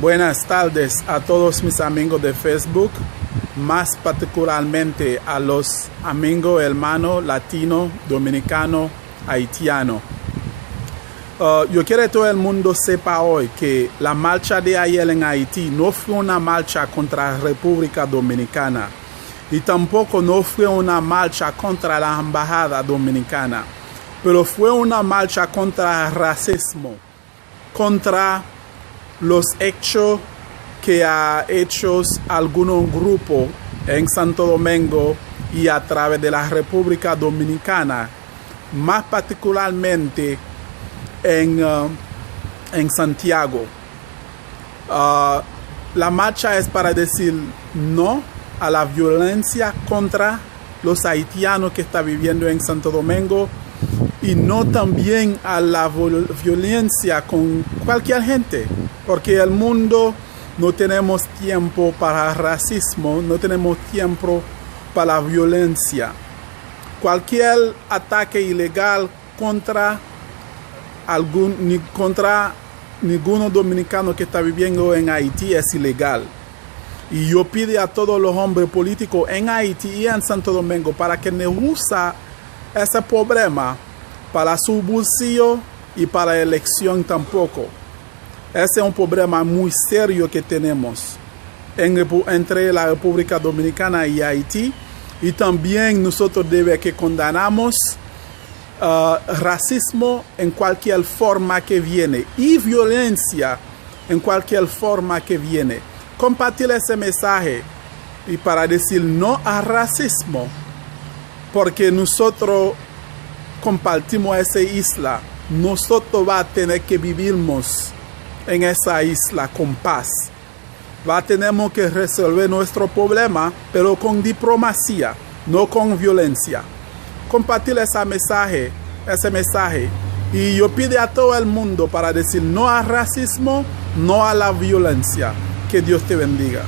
Buenas tardes a todos mis amigos de Facebook, más particularmente a los amigos, hermanos, latino, dominicano, haitiano. Yo quiero que todo el mundo sepa hoy que la marcha de ayer en Haití no fue una marcha contra la República Dominicana y tampoco no fue una marcha contra la Embajada Dominicana, pero fue una marcha contra el racismo, contra los hechos que ha hecho algunos grupos en Santo Domingo y a través de la República Dominicana, más particularmente en Santiago. La marcha es para decir no a la violencia contra los haitianos que están viviendo en Santo Domingo y no también a la violencia con cualquier gente, porque el mundo no tenemos tiempo para el racismo, no tenemos tiempo para la violencia. Cualquier ataque ilegal contra ninguno dominicano que está viviendo en Haití es ilegal. Y yo pido a todos los hombres políticos en Haití y en Santo Domingo para que no usen ese problema para su bolsillo y para la elección tampoco. Ese es un problema muy serio que tenemos entre la República Dominicana y Haití. Y también nosotros debemos que condenamos racismo en cualquier forma que viene y violencia en cualquier forma que viene. Compartir ese mensaje y para decir no al racismo, porque nosotros compartimos esa isla, nosotros vamos a tener que vivirnos en esa isla con paz. Tenemos que resolver nuestro problema, pero con diplomacia, no con violencia. Compartir ese mensaje. Y yo pido a todo el mundo para decir no al racismo, no a la violencia. Que Dios te bendiga.